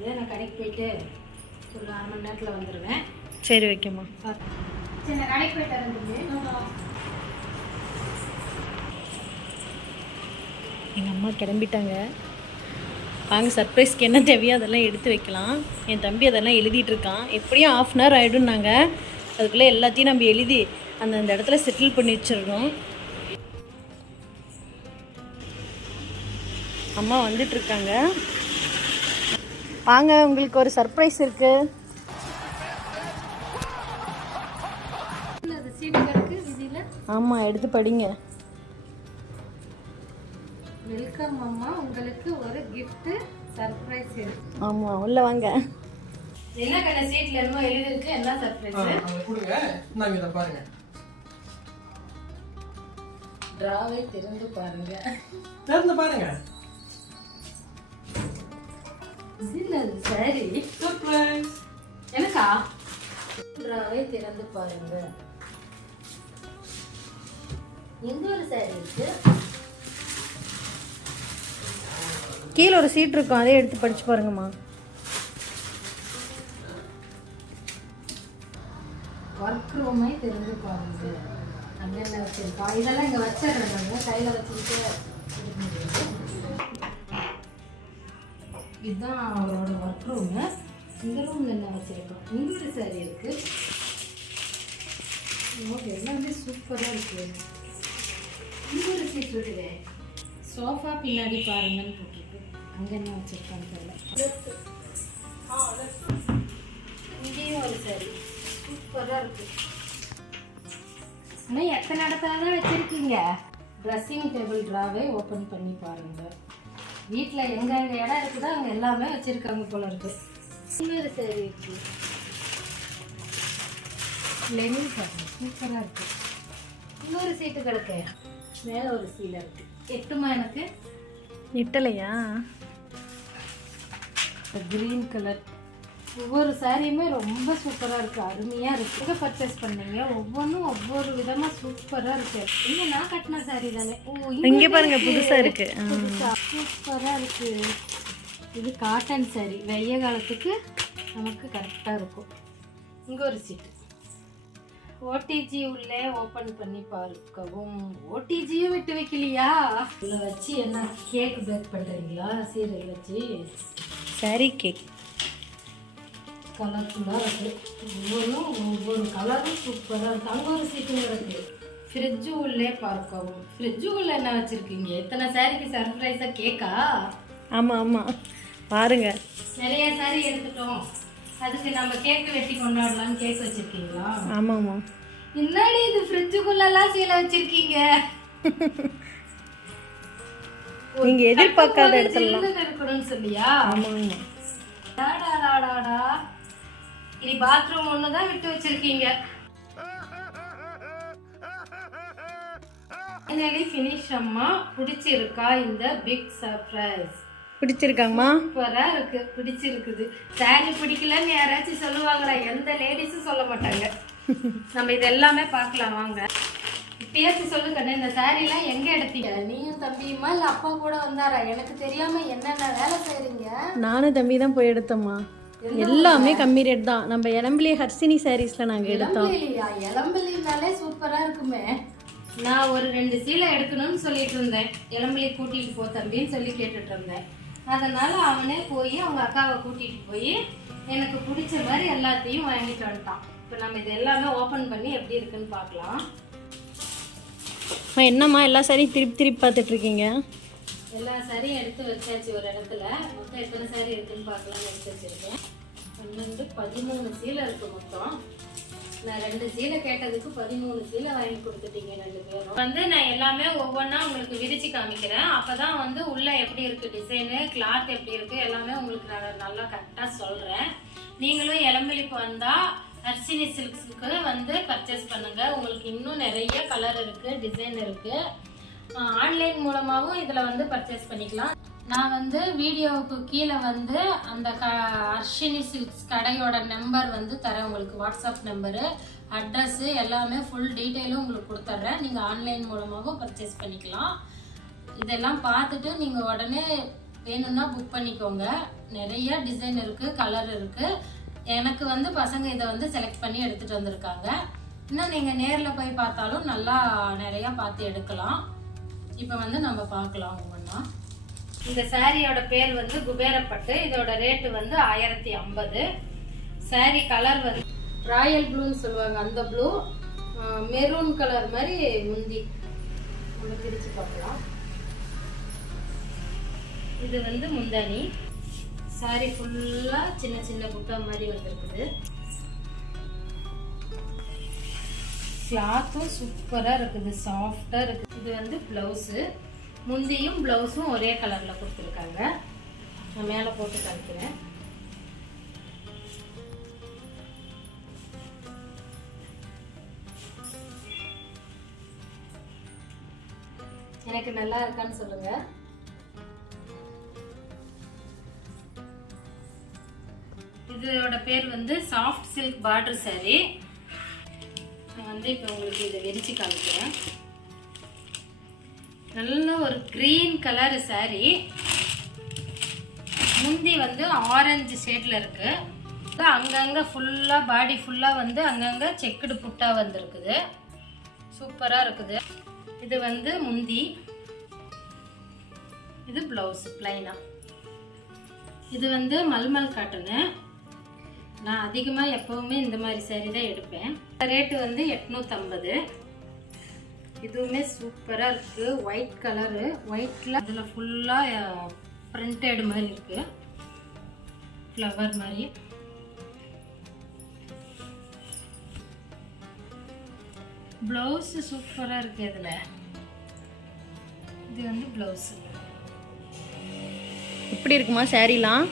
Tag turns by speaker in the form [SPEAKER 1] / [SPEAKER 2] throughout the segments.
[SPEAKER 1] இதே நான் கடைக்கு போயிட்டு ஒரு அரை மணி நேரத்தில் வந்துடுவேன்
[SPEAKER 2] சரி வைக்கம்மா.
[SPEAKER 1] சரி நான் கடைக்கு போயிட்டு வரேன்
[SPEAKER 2] எங்கள் அம்மா கிளம்பிட்டாங்க. வாங்க சர்ப்ரைஸ்க்கு என்ன தேவையோ அதெல்லாம் எடுத்து வைக்கலாம். என் தம்பி அதெல்லாம் எழுதிட்டு இருக்கான். எப்படியும் ஆஃப் அன் ஹவர் ஆகிடும்னாங்க அதுக்குள்ளே எல்லாத்தையும் நம்ம எழுதி அந்த அந்த இடத்துல செட்டில் பண்ணி வச்சிடணும். அம்மா வந்துட்டு இருக்காங்க. வாங்க உங்களுக்கு ஒரு சர்ப்ரைஸ் இருக்கு. ஆமாம் எடுத்து படிங்க.
[SPEAKER 1] வெல்கம் அம்மா. உங்களுக்கு ஒரு gift சர்ப்ரைஸ் இருக்கு.
[SPEAKER 2] ஆமாம் உள்ளே வாங்க.
[SPEAKER 1] என்ன கடை சீட்ல என்னமோ எழுதிருக்கு என்ன சர்ப்ரைஸ்
[SPEAKER 3] கொடுங்க. நாங்க இதை பாருங்க.
[SPEAKER 1] டிராவை திறந்து பாருங்க.
[SPEAKER 3] திறந்து பாருங்க.
[SPEAKER 1] சரி.
[SPEAKER 3] சர்ப்ரைஸ்
[SPEAKER 1] எனக்கா? டிராவை திறந்து பாருங்க. எங்க ஒரு சாரி இருக்கு.
[SPEAKER 2] கீழே ஒரு சீட் இருக்கும். அதே எடுத்து படிச்சு பாருங்கம்மா.
[SPEAKER 1] ஒர்க் ரூமை திறந்து பாருங்க. அங்க என்ன வச்சிருக்கோம் இதெல்லாம் இங்க வச்சிடுறேன் நாங்க கையில வச்சுக்கிட்டு இதுதான் அவரோட ஒர்க் ரூமு இந்த ரூம்ல என்ன வச்சிருக்கோம்? இங்க ஒரு சாரி இருக்கு. ஓ, எல்லாமே சூப்பரா இருக்கு. இங்க ஒரு சீட் இருக்குது சோஃபா பின்னாடி பாருங்கன்னு போட்டிருக்கு. அங்க என்ன வச்சிருக்காங்க தெரியல. இங்கேயும் ஒரு சாரி சூப்பரா இருக்கு. ஆனா எத்தனை இடத்துல தான் வச்சிருக்கீங்க? ட்ரெஸ்ஸிங் டேபிள் ட்ராவே ஓப்பன் பண்ணி பாருங்க. வீட்டில் எங்க எங்க இடம் இருக்குதோ அங்க எல்லாமே வச்சிருக்காங்க போல இருக்கு. இன்னொரு சாரி இருக்கு. லெனின் பாருங்க சூப்பரா இருக்கு. இன்னொரு சீட்டு கிடக்கு மேல ஒரு சீலை இருக்கு. எட்டுமா எனக்கு?
[SPEAKER 2] எட்டலையா?
[SPEAKER 1] கிரீன் கலர் ஒவ்வொரு சாரியுமே ரொம்ப சூப்பரா இருக்கு. அருமையா இருக்கு. எங்க பர்ச்சேஸ் பண்ணீங்க? ஒவ்வொன்றும் ஒவ்வொரு விதமா சூப்பரா இருக்கு. இங்க நான் கட்டின சாரி தானே? ஓ
[SPEAKER 2] இங்கே பாருங்க புதுசா இருக்கு. ஆ.
[SPEAKER 1] புதுசா. சூப்பரா இருக்கு. இது காட்டன் சாரி வெய்ய காலத்துக்கு நமக்கு கரெக்டா இருக்கும். இங்க ஒரு சீட்டு ஓடிஜி உள்ளே ஓபன் பண்ணி பார்க்கவும். ஓடிஜியும் விட்டு வைக்கலையா? உள்ள வச்சு என்ன கேக் பேக் பண்றீங்களா? சீரியல் வச்சு?
[SPEAKER 2] சாரி கேக்
[SPEAKER 1] கலர்ஃபுல்லாக இருக்கு. ஒவ்வொன்றும் ஒவ்வொரு கலரும் சூப்பராக இருக்கு. அங்கே ஒரு சீட்டும் இருக்கு. ஃப்ரிட்ஜு உள்ளே பார்க்கவும். ஃப்ரிட்ஜு உள்ள என்ன வச்சிருக்கீங்க? எத்தனை சாரிக்கு சர்ப்ரைஸாக கேக்கா
[SPEAKER 2] ஆமாம் ஆமாம் பாருங்க.
[SPEAKER 1] நிறைய சாரி எடுத்துட்டோம். அதுக்கு நம்ம கேக்கு வெட்டி கொண்டாடலாம்னு கேக் வச்சிருக்கீங்களா?
[SPEAKER 2] ஆமாம் ஆமாம்
[SPEAKER 1] முன்னாடி இது ஃப்ரிட்ஜுக்குள்ளெல்லாம் சீலை வச்சிருக்கீங்க?
[SPEAKER 2] நீங்க எதிர்பார்க்காத இடத்துல
[SPEAKER 1] இருக்கணும்னு சொல்லியா? டாடாடாடாடா. இனி பாத்ரூம் ஒன்று தான் விட்டு வச்சிருக்கீங்க. ஃபைனலி ஃபினிஷ் அம்மா. பிடிச்சிருக்கா இந்த பிக் சர்ப்ரைஸ்
[SPEAKER 2] பிடிச்சிருக்காங்கம்மா.
[SPEAKER 1] சூப்பரா இருக்கு. பிடிச்சிருக்குது. சாரி பிடிக்கலன்னு யாராச்சும் சொல்லுவாங்களா? எந்த லேடிஸும் சொல்ல மாட்டாங்க. நம்ம இது எல்லாமே பார்க்கலாம் வாங்க. இப்பயாச்சும் சொல்லு கண்ணு இந்த எல்லாம் எங்க எடுத்தீங்க? நீயும் தம்பியுமா? இல்ல அப்பா கூட வந்தாரா? எனக்கு தெரியாம என்னென்ன வேலை செய்றீங்க?
[SPEAKER 2] நானும் தம்பி தான் போய் எடுத்தோம்மா. எல்லாமே கம்மி ரேட் தான். நம்ம இளம்பிலே ஹர்சினி சாரீஸில் நாங்கள் எடுத்தோம்.
[SPEAKER 1] இளம்பிலினாலே சூப்பரா இருக்குமே. நான் ஒரு ரெண்டு சீலை எடுக்கணும்னு சொல்லிட்டு இருந்தேன். இளம்பிலி கூட்டிட்டு போ தம்பின்னு சொல்லி கேட்டுட்டு இருந்தேன். அதனால அவனே போய் அவங்க அக்காவை கூட்டிட்டு போய் எனக்கு பிடிச்ச மாதிரி எல்லாத்தையும் வாங்கிட்டு வந்துட்டான். இப்போ நம்ம இது எல்லாமே ஓபன் பண்ணி எப்படி இருக்குன்னு பார்க்கலாம்.
[SPEAKER 2] என்னம்மா எல்லா சாரியும் திருப்பி திருப்பி பார்த்துட்டு இருக்கீங்க?
[SPEAKER 1] எல்லா சாரியும் எடுத்து வச்சாச்சு ஒரு இடத்துல. மொத்தம் எத்தனை சாரி இருக்குன்னு பார்க்கலாம்னு எடுத்து வச்சிருக்கேன். பன்னெண்டு பதிமூணு சீலை இருக்கு மொத்தம். நான் ரெண்டு சீலை கேட்டதுக்கு பதிமூணு சீலை வாங்கி கொடுத்துட்டீங்க ரெண்டு பேரும். வந்து நான் எல்லாமே ஒவ்வொன்றா உங்களுக்கு விரிச்சு காமிக்கிறேன். அப்போதான் வந்து உள்ள எப்படி இருக்கு டிசைனு கிளாத் எப்படி இருக்கு எல்லாமே உங்களுக்கு நான் நல்லா கரெக்டாக சொல்றேன். நீங்களும் இளம்பிலிப்பு வந்தால் நர்சினி சில்க்ஸுக்கு வந்து பர்ச்சேஸ் பண்ணுங்க. உங்களுக்கு இன்னும் நிறைய கலர் இருக்கு டிசைன் இருக்கு. ஆன்லைன் மூலமாகவும் இதில் வந்து பர்ச்சேஸ் பண்ணிக்கலாம். நான் வந்து வீடியோவுக்கு கீழே வந்து அந்த க அர்ஷினி சில்க்ஸ் கடையோட நம்பர் வந்து தரேன் உங்களுக்கு. வாட்ஸ்அப் நம்பரு அட்ரஸ்ஸு எல்லாமே ஃபுல் டீட்டெயிலும் உங்களுக்கு கொடுத்துட்றேன். நீங்கள் ஆன்லைன் மூலமாகவும் பர்ச்சேஸ் பண்ணிக்கலாம். இதெல்லாம் பார்த்துட்டு நீங்கள் உடனே வேணும்னா புக் பண்ணிக்கோங்க. நிறைய டிசைன் இருக்குது கலர் இருக்குது எனக்கு வந்து பசங்க இதை வந்து செலக்ட் பண்ணி எடுத்துகிட்டு வந்திருக்காங்க. இன்னும் நீங்கள் நேரில் போய் பார்த்தாலும் நல்லா நிறையா பார்த்து எடுக்கலாம். இப்போ வந்து நம்ம பார்க்கலாம் ஒவ்வொன்றா இந்த சாரியோட பேர் வந்து குபேரப்பட்டு இதோட ரேட்டு வந்து ஆயிரத்தி ஐம்பது. சாரி கலர் வந்து ராயல் ப்ளூன்னு சொல்லுவாங்க அந்த ப்ளூ மெரூன் கலர் மாதிரி முந்தி. நம்ம பிரித்து பார்க்கலாம். இது வந்து முந்தானி. சாரி ஃபுல்லாக சின்ன சின்ன குட்டை மாதிரி வந்திருக்குது. கிளாத்தும் சூப்பராக இருக்குது சாஃப்டாக இருக்குது. இது வந்து ப்ளவுஸு முந்தியும் ப்ளவுஸும் ஒரே கலரில் கொடுத்துருக்காங்க. நான் மேலே போட்டு காமிக்கிறேன். எனக்கு நல்லா இருக்கான்னு சொல்லுங்க. இதோட பேர் வந்து சாஃப்ட் சில்க் பார்டர் சாரீ வந்து இப்போ உங்களுக்கு இதை விரிச்சு காமிக்கிறேன். நல்ல ஒரு க்ரீன் கலர் saree. முந்தி வந்து ஆரஞ்சு ஷேட்ல இருக்குது அங்கங்கே ஃபுல்லாக பாடி ஃபுல்லாக வந்து அங்கங்கே செக்குடு புட்டாக வந்திருக்குது. சூப்பராக இருக்குது. இது வந்து முந்தி. இது ப்ளவுஸ் ப்ளைனாக இது வந்து மல்மல் காட்டனு நான் அதிகமாக எப்போவுமே இந்த மாதிரி சேரீ தான் எடுப்பேன். ரேட்டு வந்து எட்நூற்றம்பது இதுவுமே சூப்பராக இருக்குது ஒயிட் கலரு ஒயிட்டில் அதில் ஃபுல்லாக பிரிண்டட் மாதிரி இருக்குது ஃப்ளவர் மாதிரி. ப்ளவுஸு சூப்பராக இருக்குது இதில். இது வந்து ப்ளவுஸு
[SPEAKER 2] எப்படி இருக்குமா சேரீலாம்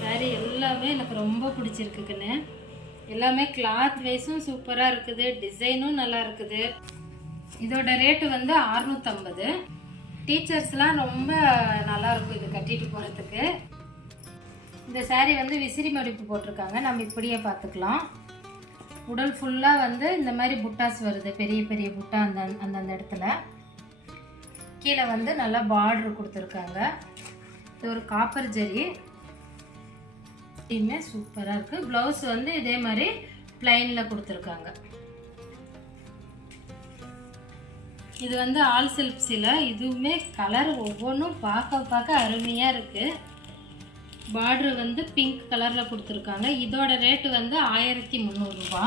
[SPEAKER 1] சாரீ எல்லாமே எனக்கு ரொம்ப பிடிச்சிருக்கு கண்ணு எல்லாமே கிளாத் வைஸும் சூப்பராக இருக்குது. டிசைனும் நல்லா இருக்குது. இதோட ரேட்டு வந்து அறுநூத்தம்பது. டீச்சர்ஸ்லாம் ரொம்ப நல்லாயிருக்கும் இது கட்டிட்டு போகிறதுக்கு இந்த சாரீ வந்து விசிறி மடிப்பு போட்டிருக்காங்க. நம்ம இப்படியே பார்த்துக்கலாம். உடல் ஃபுல்லாக வந்து இந்த மாதிரி புட்டாஸ் வருது. பெரிய பெரிய புட்டா அந்த அந்தந்த இடத்துல. கீழே வந்து நல்லா பார்டர் கொடுத்துருக்காங்க. இது ஒரு காப்பர் ஜரி. இதுவுமே சூப்பராக இருக்குது ப்ளவுஸ் வந்து இதே மாதிரி பிளைனில் கொடுத்துருக்காங்க. இது வந்து ஆல் சில்ப்ஸில் இதுவுமே கலர் ஒவ்வொன்றும் பார்க்க பார்க்க அருமையாக இருக்குது பார்டர் வந்து பிங்க் கலரில் கொடுத்துருக்காங்க. இதோட ரேட்டு வந்து ஆயிரத்தி முந்நூறுரூபா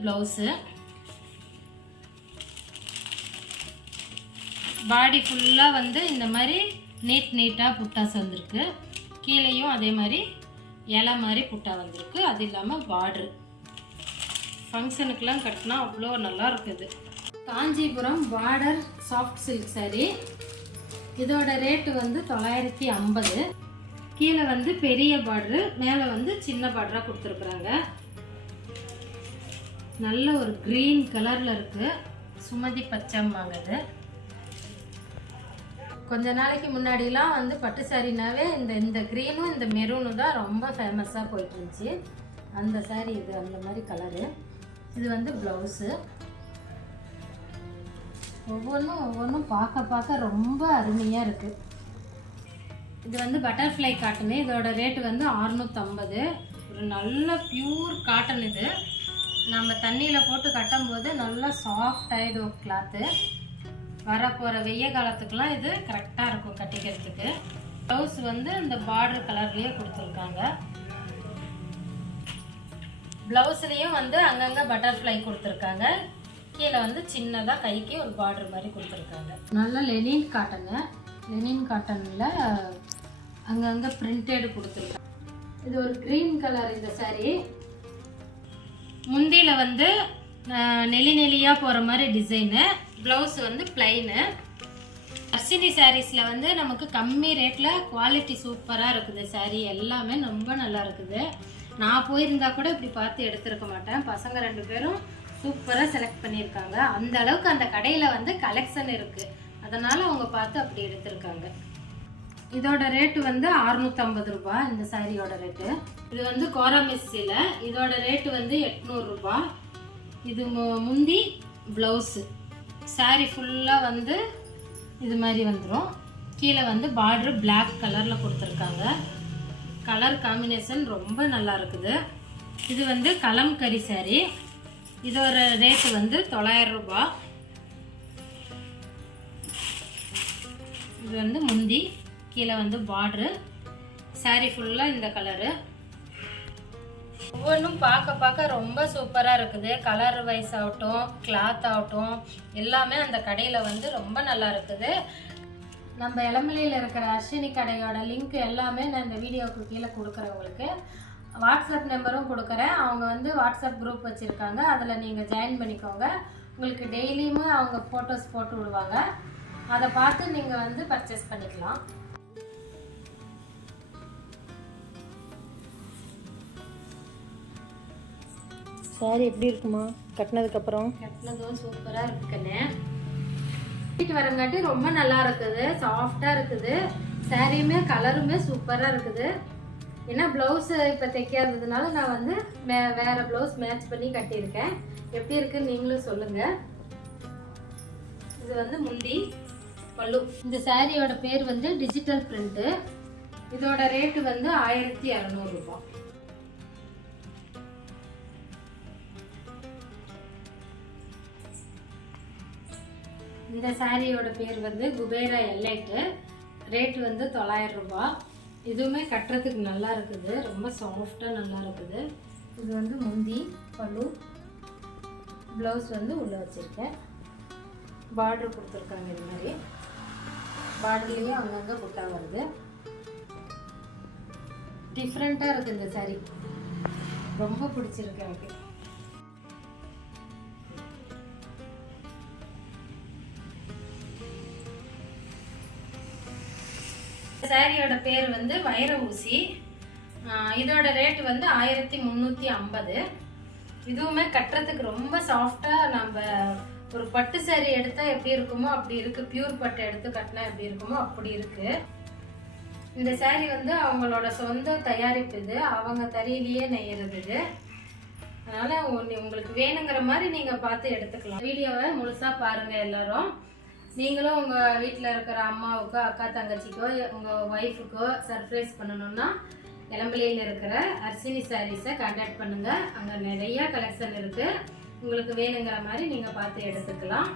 [SPEAKER 1] ப்ளவுஸு பாடி ஃபுல்லாக வந்து இந்த மாதிரி நீட் நீட்டாக புட்டாஸ் வந்திருக்கு கீழேயும் அதே மாதிரி இலை மாதிரி புட்டா வந்திருக்கு. அது இல்லாமல் பார்ட்ரு ஃபங்க்ஷனுக்கெலாம் கட்டினா அவ்வளோ நல்லா இருக்குது. Kanchipuram border soft silk sari இதோட ரேட்டு வந்து தொள்ளாயிரத்தி ஐம்பது. கீழே வந்து பெரிய பார்டரு மேலே வந்து சின்ன பார்டராக கொடுத்துருக்குறாங்க. நல்ல ஒரு க்ரீன் கலரில் இருக்குது சுமதி பச்சைம்பாங்க அது கொஞ்ச நாளைக்கு முன்னாடிலாம் வந்து பட்டு சாரினாவே இந்த இந்த க்ரீனும் இந்த மெரூனும் தான் ரொம்ப ஃபேமஸாக போயிட்டு இருந்துச்சு அந்த சாரி இது அந்த மாதிரி கலரு இது வந்து ப்ளவுஸு ஒவ்வொன்றும் ஒவ்வொன்றும் பார்க்க பார்க்க ரொம்ப அருமையாக இருக்குது இது வந்து பட்டர்ஃப்ளை காட்டனு இதோட ரேட்டு வந்து அறுநூற்றம்பது ஒரு நல்ல பியூர் காட்டன் இது. நம்ம தண்ணியில் போட்டு கட்டும்போது நல்லா சாஃப்ட் ஆகிடும் கிளாத்து வரப்போகிற வெய்ய காலத்துக்குலாம் இது கரெக்டாக இருக்கும் கட்டிக்கிறதுக்கு. ப்ளவுஸ் வந்து இந்த பார்டர் கலர்லேயே கொடுத்துருக்காங்க. ப்ளவுஸ்லேயும் வந்து அங்கங்கே பட்டர்ஃப்ளை கொடுத்துருக்காங்க. கீழே வந்து சின்னதாக கைக்கு ஒரு பார்டர் மாதிரி கொடுத்துருக்காங்க. நல்ல லெனின் காட்டனு லெனின் காட்டனில் அங்கங்கே பிரிண்டட் கொடுத்துருக்காங்க. இது ஒரு க்ரீன் கலர் இந்த saree. முந்தியில் வந்து நெளி நெளியாக போகிற மாதிரி டிசைனு ப்ளவுஸ் வந்து பிளைனு அர்ஷினி சாரீஸில் வந்து நமக்கு கம்மி ரேட்டில் குவாலிட்டி சூப்பராக இருக்குது. சாரீ எல்லாமே ரொம்ப நல்லா இருக்குது. நான் போயிருந்தா கூட இப்படி பார்த்து எடுத்திருக்க மாட்டேன். பசங்க ரெண்டு பேரும் சூப்பராக செலக்ட் பண்ணியிருக்காங்க. அந்த அளவுக்கு அந்த கடையில் வந்து கலெக்ஷன் இருக்குது அதனால் அவங்க பார்த்து அப்படி எடுத்திருக்காங்க. இதோட ரேட்டு வந்து அறுநூத்தம்பது ரூபாய் இந்த சாரியோட ரேட்டு இது வந்து கோரமிஸ்ஸில் இதோட ரேட்டு வந்து எட்நூறுரூபா இது மு- முந்தி ப்ளவுஸு saree ஃபுல்லாக வந்து இது மாதிரி வந்துடும் கீழே வந்து பார்ட்ரு பிளாக் கலரில் கொடுத்துருக்காங்க. கலர் காம்பினேஷன் ரொம்ப நல்லா இருக்குது. இது வந்து கலம்கரி saree. இதோட ரேட்டு வந்து தொள்ளாயிரம் ரூபாய். இது வந்து முந்தி கீழே வந்து பார்ட்ரு saree ஃபுல்லாக இந்த கலரு ஒவ்வொன்றும் பார்க்க பார்க்க ரொம்ப சூப்பராக இருக்குது. கலர் வைஸ் ஆகட்டும் கிளாத் ஆகட்டும் எல்லாமே அந்த கடையில் வந்து ரொம்ப நல்லா இருக்குது. நம்ம இளமலையில் இருக்கிற அஸ்வினி கடையோட லிங்க் எல்லாமே நான் இந்த வீடியோவுக்கு கீழே கொடுக்குறேன் உங்களுக்கு. வாட்ஸ்அப் நம்பரும் கொடுக்குறேன். அவங்க வந்து வாட்ஸ்அப் குரூப் வச்சுருக்காங்க. அதில் நீங்கள் ஜாயின் பண்ணிக்கோங்க. உங்களுக்கு டெய்லியுமே அவங்க ஃபோட்டோஸ் போட்டு விடுவாங்க. அதை பார்த்து நீங்கள் வந்து பர்ச்சேஸ் பண்ணிக்கலாம்.
[SPEAKER 2] சாரி எப்படி இருக்குமா? கட்டினதுக்கப்புறம்?
[SPEAKER 1] கட்டினதும் சூப்பராக இருக்கு கண்ணே. வீட்டு வரங்காட்டி ரொம்ப நல்லா இருக்குது. சாஃப்டாக இருக்குது. சாரியுமே கலருமே சூப்பராக இருக்குது. ஏன்னா ப்ளவுஸ் இப்போ தைக்காததுனால நான் வந்து மே வேறு ப்ளவுஸ் மேட்ச் பண்ணி கட்டியிருக்கேன். எப்படி இருக்குன்னு நீங்களும் சொல்லுங்கள் இது வந்து முந்தி பல்லு. இந்த சாரியோட பேர் வந்து டிஜிட்டல் பிரிண்ட்டு இதோட ரேட்டு வந்து ஆயிரத்தி இரநூறுபா இந்த சாரியோட பேர் வந்து குபேரா எல்லைட்டு. ரேட் வந்து தொள்ளாயிரம் ரூபாய் இதுவுமே கட்டுறதுக்கு நல்லா இருக்குது. ரொம்ப சாஃப்டாக நல்லா இருக்குது. இது வந்து முந்தி பல்லு ப்ளவுஸ் வந்து உள்ளே வச்சுருக்கேன். பார்டர் கொடுத்துருக்காங்க இது மாதிரி. பார்டர்லேயும் அங்கங்கே புட்டா வருது. டிஃப்ரெண்ட்டாக இருக்குது இந்த சாரி ரொம்ப பிடிச்சிருக்கு எனக்கு. சாரியோட பேர் வந்து வைர ஊசி இதோட ரேட் வந்து ஆயிரத்தி முந்நூற்றி ஐம்பது. இதுவுமே கட்டுறதுக்கு ரொம்ப சாஃப்டாக நம்ம ஒரு பட்டு saree எடுத்தால் எப்படி இருக்குமோ அப்படி இருக்குது பியூர் பட்டு எடுத்து கட்டினா எப்படி இருக்குமோ அப்படி இருக்குது இந்த சேரீ வந்து அவங்களோட சொந்த தயாரிப்பு இது. அவங்க தறியிலேயே நெய்யறது இது. அதனால் உங்களுக்கு வேணுங்கிற மாதிரி நீங்கள் பார்த்து எடுத்துக்கலாம். வீடியோவை முழுசாக பாருங்கள் எல்லாரும். நீங்களும் உங்கள் வீட்டில் இருக்கிற அம்மாவுக்கோ அக்கா தங்கச்சிக்கோ உங்கள் ஒய்ஃபுக்கோ சர்ப்ரைஸ் பண்ணணும்னா இளம்பிள்ளையில் இருக்கிற அர்சினி சாரீஸை கான்டாக்ட் பண்ணுங்கள் அங்கே நிறைய கலெக்ஷன் இருக்குது உங்களுக்கு வேணுங்கிற மாதிரி நீங்கள் பார்த்து எடுத்துக்கலாம்.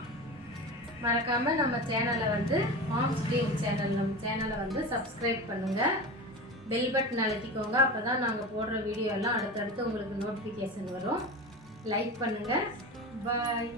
[SPEAKER 1] மறக்காமல் நம்ம சேனலை வந்து மாம்ஸ் ட்ரீம் சேனல் நம்ம சேனலை வந்து சப்ஸ்கிரைப் பண்ணுங்கள் பெல் பட்டன் அழுத்திக்கோங்க. அப்போ தான் நாங்கள் போடுற வீடியோ எல்லாம் அடுத்தடுத்து உங்களுக்கு நோட்டிஃபிகேஷன் வரும். லைக் பண்ணுங்கள் பாய்